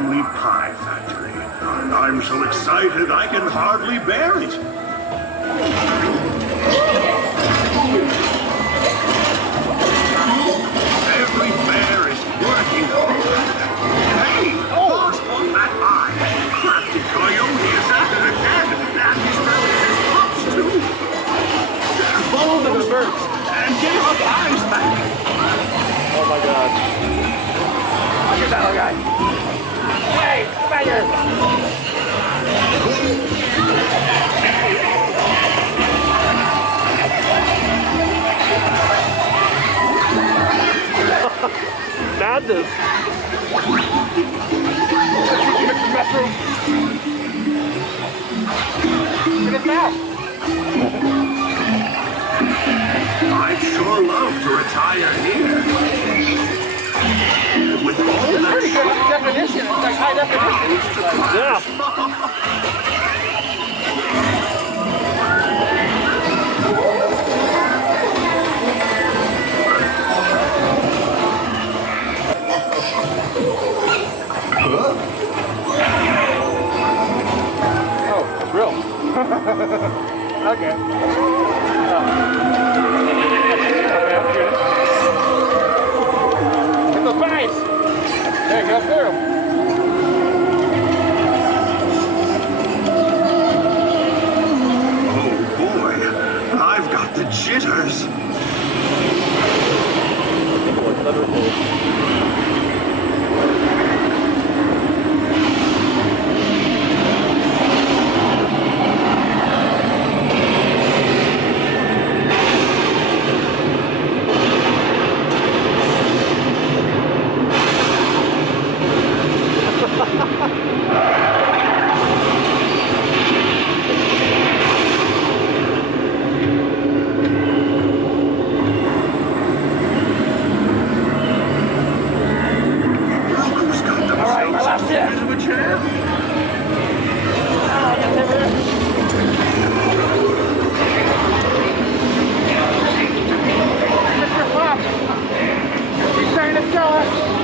family pie factory. I'm so excited I can hardly bear it. Every bear is working hard. Hey, boss on that eye. Crafty coyote is at it again. And he's really his pups too. Follow those birds and get our pies back. Oh my god. Look at that little guy. Hey, come back here. Madness. Get it back. I'd sure love to retire here. With all It's that pretty good definition. It's like high definition. Yeah. Oh, real. Okay. Get those pies. There, go through them. Oh boy, I've got the jitters.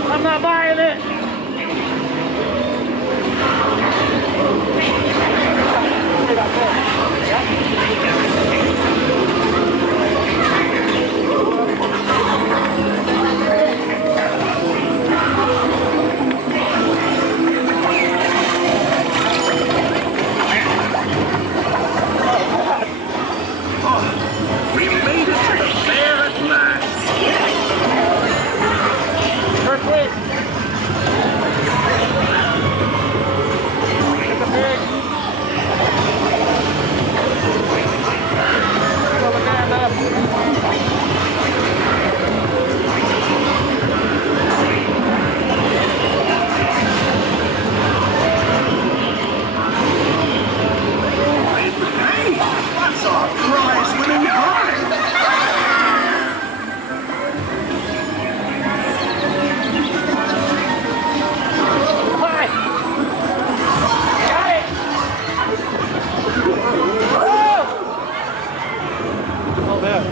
I'm not buying it. We made it to the fair at last. First place. Get the pig. Throw the band up. Hey, that's our prize-winning pie. Pie. Got it. Oh man.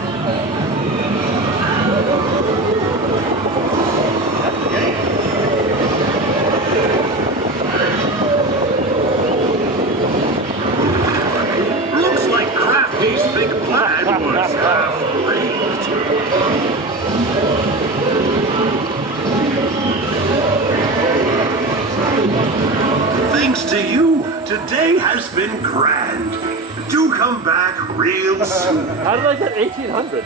Looks like Crafty's big plan was half-baked. Thanks to you, today has been grand. Do come back real soon. How did I get 1800?